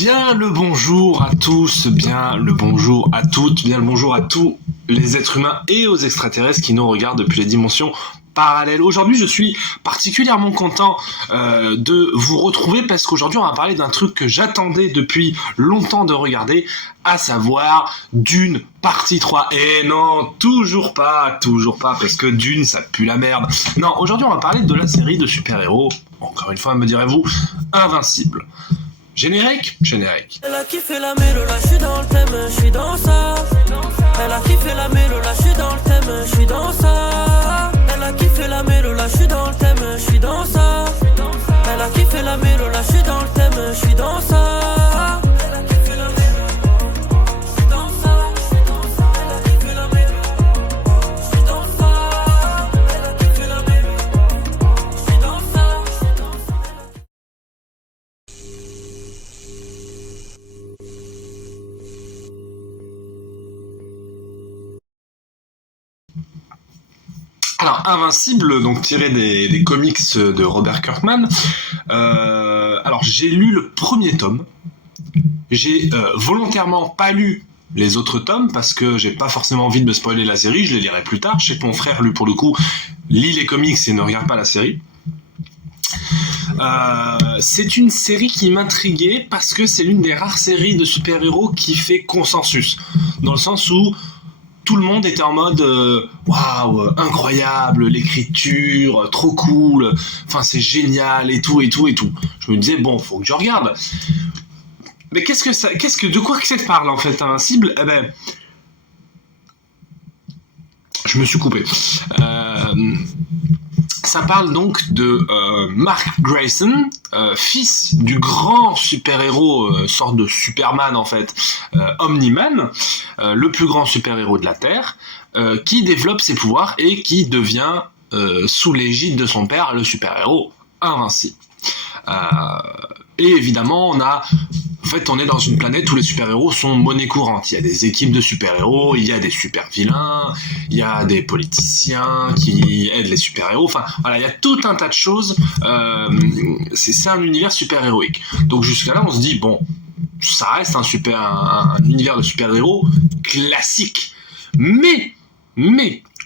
Bien le bonjour à tous, bien le bonjour à toutes, bien le bonjour à tous les êtres humains et aux extraterrestres qui nous regardent depuis les dimensions parallèles. Aujourd'hui, je suis particulièrement content de vous retrouver parce qu'aujourd'hui, on va parler d'un truc que j'attendais depuis longtemps de regarder, à savoir Dune partie 3. Et non, toujours pas, parce que Dune, ça pue la merde. Non, aujourd'hui, on va parler de la série de super-héros, encore une fois, me direz-vous, Invincible. Générique. Elle a kiffé la mélo, là j'suis dans le thème, j'suis dans ça. Elle a kiffé la mélo, là j'suis dans le thème, j'suis dans ça. Elle a kiffé la mélo, là j'suis dans le thème, j'suis dans ça. Elle a kiffé la mélo, là j'suis dans le thème, j'suis dans ça. Elle a kiffé la mélo, j'suis dans ça. Elle a kiffé la mélo, j'suis dans ça. Elle a kiffé la mélo, j'suis dans ça. Alors, Invincible, donc tiré des comics de Robert Kirkman. Alors, j'ai lu le premier tome. J'ai volontairement pas lu les autres tomes parce que j'ai pas forcément envie de me spoiler la série. Je les lirai plus tard. Je sais que mon frère, lui, pour le coup, lit les comics et ne regarde pas la série. C'est une série qui m'intriguait parce que c'est l'une des rares séries de super-héros qui fait consensus. Dans le sens où tout le monde était en mode waouh, incroyable, l'écriture, trop cool, enfin c'est génial et tout. Je me disais bon, faut que je regarde. Mais de quoi que ça parle en fait, Invincible? Eh ben, je me suis coupé. Ça parle donc de Mark Grayson, fils du grand super-héros, sorte de Superman en fait, Omni-Man, le plus grand super-héros de la Terre, qui développe ses pouvoirs et qui devient, sous l'égide de son père, le super-héros Invincible. Et évidemment, on est dans une planète où les super-héros sont monnaie courante. Il y a des équipes de super-héros, il y a des super-vilains, il y a des politiciens qui aident les super-héros. Enfin, voilà, il y a tout un tas de choses. C'est un univers super-héroïque. Donc jusqu'à là, on se dit, bon, ça reste un univers de super-héros classique. Mais,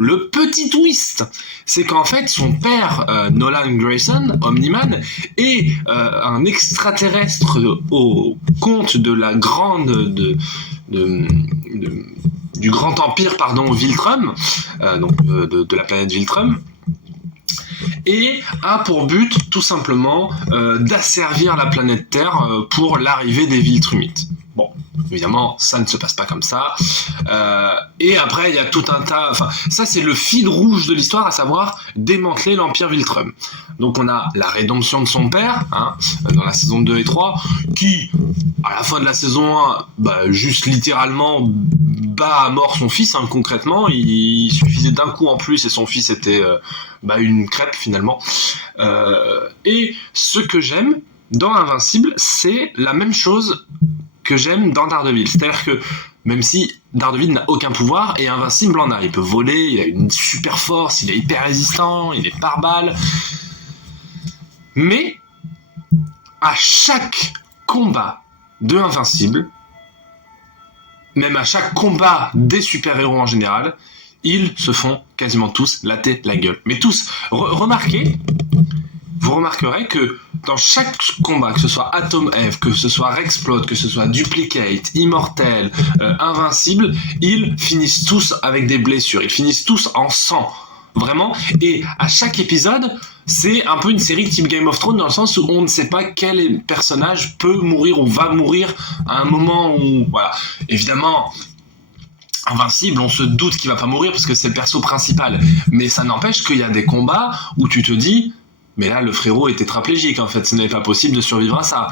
le petit twist, c'est qu'en fait, son père, Nolan Grayson, Omni-Man, est un extraterrestre au compte de la du grand empire, Viltrum, de la planète Viltrum, et a pour but, tout simplement, d'asservir la planète Terre pour l'arrivée des Viltrumites. Bon, évidemment, ça ne se passe pas comme ça. Et après, il y a tout un tas... Enfin, ça, c'est le fil rouge de l'histoire, à savoir démanteler l'Empire Viltrum. Donc, on a la rédemption de son père, dans la saison 2 et 3, qui, à la fin de la saison 1, juste littéralement bat à mort son fils, concrètement. Il suffisait d'un coup en plus et son fils était une crêpe, finalement. Et ce que j'aime dans Invincible, c'est la même chose que j'aime dans Daredevil. C'est-à-dire que même si Daredevil n'a aucun pouvoir, et Invincible en a. Il peut voler, il a une super force, il est hyper résistant, il est pare-balles. Mais à chaque combat de Invincible, même à chaque combat des super-héros en général, ils se font quasiment tous latter la gueule. Mais tous. Vous remarquerez que dans chaque combat, que ce soit Atom Eve, que ce soit Rexplode, que ce soit Duplicate, Immortel, Invincible, ils finissent tous avec des blessures, ils finissent tous en sang, vraiment. Et à chaque épisode, c'est un peu une série type Game of Thrones, dans le sens où on ne sait pas quel personnage peut mourir ou va mourir à un moment où... Voilà. Évidemment... Invincible, on se doute qu'il va pas mourir parce que c'est le perso principal. Mais ça n'empêche qu'il y a des combats où tu te dis... Mais là, le frérot est tétraplégique, en fait. Ce n'est pas possible de survivre à ça.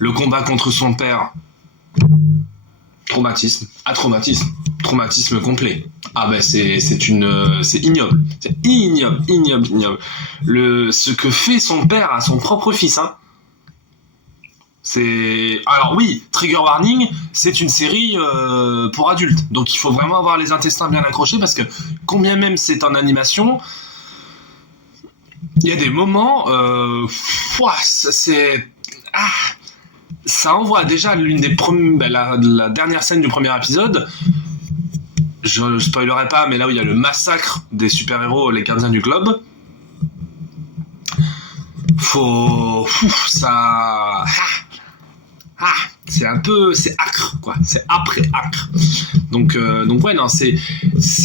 Le combat contre son père... Traumatisme complet. Ah ben c'est ignoble. C'est ignoble. Ce que fait son père à son propre fils, c'est... Alors oui, Trigger Warning, c'est une série pour adultes. Donc il faut vraiment avoir les intestins bien accrochés parce que, combien même c'est en animation... Il y a des moments, c'est... ça envoie déjà la dernière scène du premier épisode. Je spoilerai pas, mais là où il y a le massacre des super-héros, les gardiens du globe. C'est acre, quoi. C'est après acre. Donc ouais, non, c'est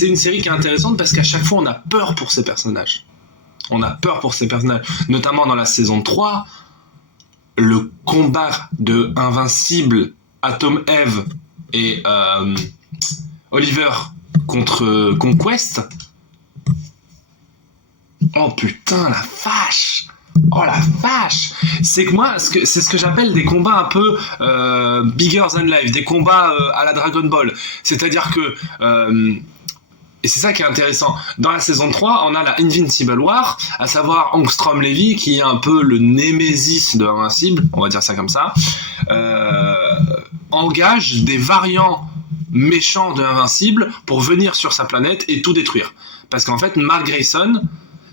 une série qui est intéressante parce qu'à chaque fois, on a peur pour ces personnages. Notamment dans la saison 3, le combat de Invincible, Atom Eve et Oliver contre Conquest. Oh putain, la vache! Oh la vache! C'est que moi, c'est ce que j'appelle des combats un peu bigger than life, des combats à la Dragon Ball. C'est-à-dire que, et c'est ça qui est intéressant, dans la saison 3, on a la Invincible War, à savoir Angstrom Levy, qui est un peu le némésis de Invincible, on va dire ça comme ça, engage des variants méchants de Invincible pour venir sur sa planète et tout détruire. Parce qu'en fait, Mark Grayson,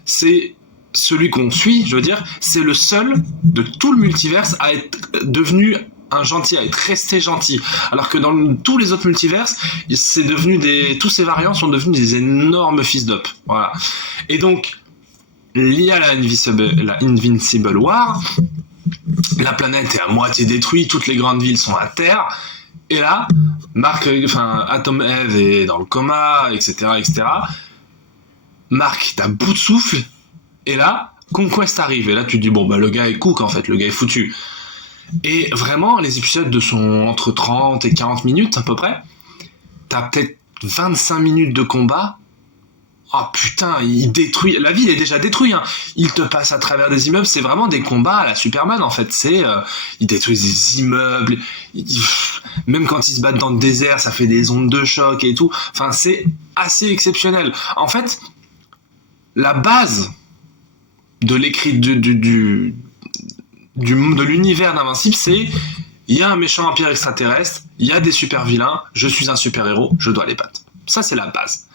c'est celui qu'on suit, je veux dire, c'est le seul de tout le multiverse à être devenu un gentil, à être resté gentil. Alors que dans tous les autres multiverses, c'est devenu tous ces variants sont devenus des énormes fils d'up. Voilà. Et donc, lié à la Invincible War, la planète est à moitié détruite, toutes les grandes villes sont à terre, et là, Atom Eve est dans le coma, etc., etc. Mark est à bout de souffle, et là, Conquest arrive, et là tu te dis, bon, bah le gars est cook en fait, le gars est foutu. Et vraiment, les épisodes sont entre 30 et 40 minutes à peu près. T'as peut-être 25 minutes de combat. Oh putain, il détruit. La ville est déjà détruite, hein. Il te passe à travers des immeubles, c'est vraiment des combats à la Superman en fait. Ils détruisent des immeubles. Même quand ils se battent dans le désert, ça fait des ondes de choc et tout. Enfin, c'est assez exceptionnel. En fait, la base de l'écrit de l'univers d'Invincible, c'est il y a un méchant empire extraterrestre, il y a des super vilains, je suis un super héros, je dois les battre. Ça, c'est la base.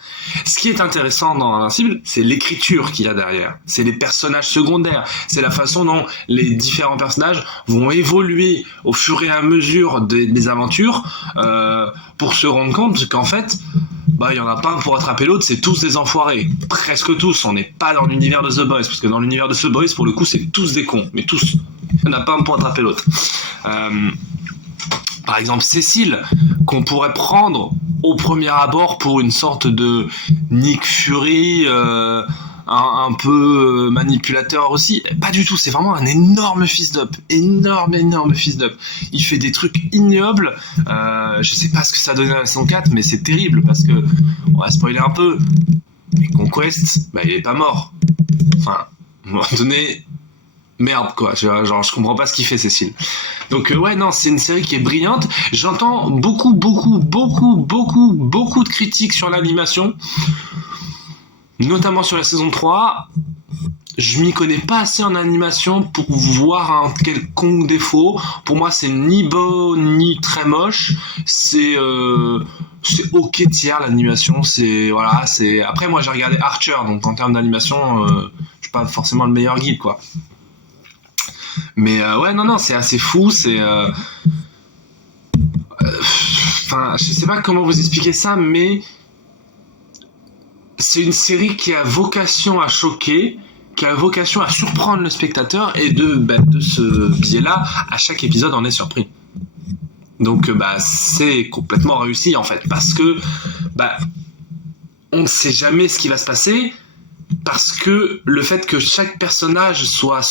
Ce qui est intéressant dans Invincible, c'est l'écriture qu'il y a derrière, c'est les personnages secondaires, c'est la façon dont les différents personnages vont évoluer au fur et à mesure des aventures pour se rendre compte qu'en fait, il y en a pas un pour attraper l'autre, c'est tous des enfoirés. Presque tous, on n'est pas dans l'univers de The Boys, parce que dans l'univers de The Boys, pour le coup, c'est tous des cons, mais tous. Il n'y en a pas un pour attraper l'autre. Par exemple, Cécile, qu'on pourrait prendre au premier abord pour une sorte de Nick Fury, un peu manipulateur aussi. Pas du tout, c'est vraiment un énorme fils d'up. Énorme fils d'up. Il fait des trucs ignobles. Je sais pas ce que ça donne à la saison 4, mais c'est terrible parce que, on va spoiler un peu, mais Conquest, il est pas mort. Enfin, à un moment donné, merde quoi, je comprends pas ce qu'il fait Cécile. Donc ouais, non, c'est une série qui est brillante. J'entends beaucoup de critiques sur l'animation, notamment sur la saison 3. Je m'y connais pas assez en animation pour voir un quelconque défaut. Pour moi, c'est ni beau ni très moche. C'est ok tiers l'animation. Après moi j'ai regardé Archer, donc en termes d'animation, je suis pas forcément le meilleur guide quoi. Mais ouais, non, c'est assez fou, je sais pas comment vous expliquer ça, mais c'est une série qui a vocation à choquer, qui a vocation à surprendre le spectateur, et de ce biais-là, à chaque épisode, on est surpris. Donc, c'est complètement réussi, en fait, parce que, on ne sait jamais ce qui va se passer, parce que le fait que chaque personnage soit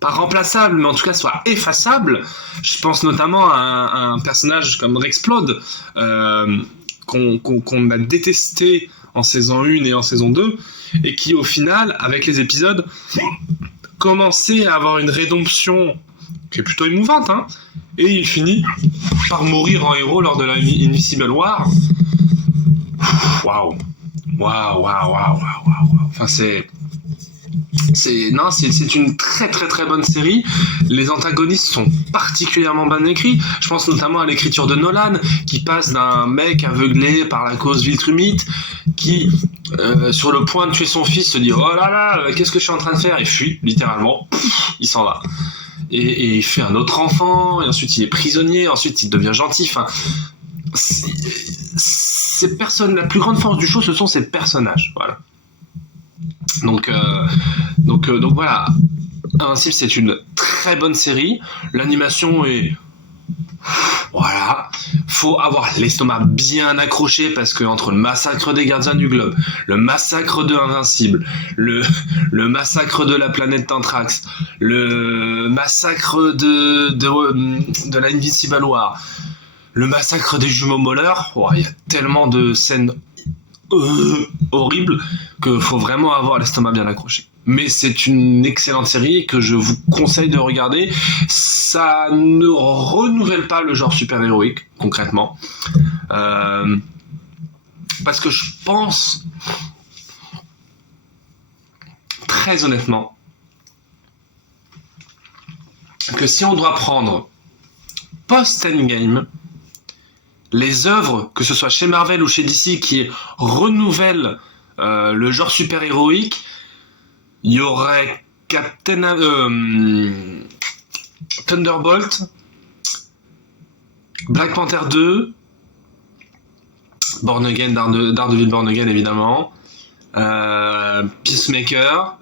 pas remplaçable, mais en tout cas soit effaçable. Je pense notamment à un personnage comme Rexplode, qu'on a détesté en saison 1 et en saison 2, et qui au final, avec les épisodes, commençait à avoir une rédemption qui est plutôt émouvante, hein, et il finit par mourir en héros lors de la Invincible War. Waouh. Enfin, c'est une très très très bonne série. Les antagonistes sont particulièrement bien écrits. Je pense notamment à l'écriture de Nolan, qui passe d'un mec aveuglé par la cause Viltrumite, qui sur le point de tuer son fils se dit oh là là, qu'est-ce que je suis en train de faire, et fuit littéralement. Il s'en va. et il fait un autre enfant, et ensuite il est prisonnier, ensuite il devient gentil. Enfin, ces personnes, la plus grande force du show, ce sont ces personnages. Voilà. Donc voilà. Invincible, c'est une très bonne série. L'animation est... Voilà, faut avoir l'estomac bien accroché parce que entre le massacre des Gardiens du Globe, le massacre de Invincible, le massacre de la planète Tantrax, le massacre de la Invincible War, le massacre des jumeaux Moller, il y a tellement de scènes horribles que faut vraiment avoir l'estomac bien accroché. Mais c'est une excellente série que je vous conseille de regarder. Ça ne renouvelle pas le genre super-héroïque, concrètement. Parce que je pense, très honnêtement, que si on doit prendre post-Endgame, les œuvres, que ce soit chez Marvel ou chez DC, qui renouvellent le genre super-héroïque, il y aurait Thunderbolt, Black Panther 2, Born Again, Daredevil Born Again évidemment, Peacemaker.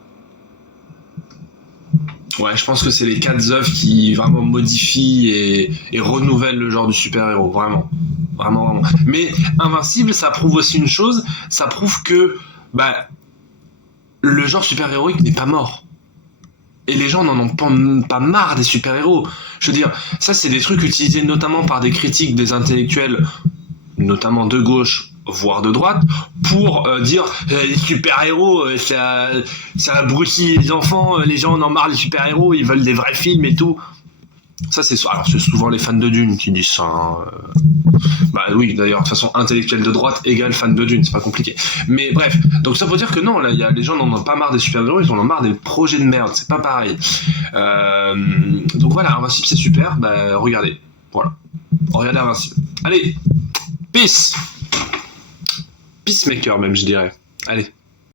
Ouais, je pense que c'est les 4 œuvres qui vraiment modifient et renouvellent le genre du super-héros, vraiment. Mais Invincible, ça prouve aussi une chose, ça prouve que le genre super-héroïque n'est pas mort. Et les gens n'en ont pas marre des super-héros. Je veux dire, ça c'est des trucs utilisés notamment par des critiques, des intellectuels, notamment de gauche, voire de droite, pour dire les super-héros, ça abrutit les enfants, les gens en ont marre des super-héros, ils veulent des vrais films et tout. Ça c'est souvent les fans de Dune qui disent ça. Hein. Oui, d'ailleurs, de toute façon, intellectuel de droite égale fan de Dune, c'est pas compliqué. Mais bref, donc ça veut dire que non, là, les gens n'en ont pas marre des super-héros, ils en ont marre des projets de merde, c'est pas pareil. Donc voilà, Invincible c'est super, regardez. Voilà. Regardez Invincible. Allez, peace! Peacemaker même, je dirais. Allez.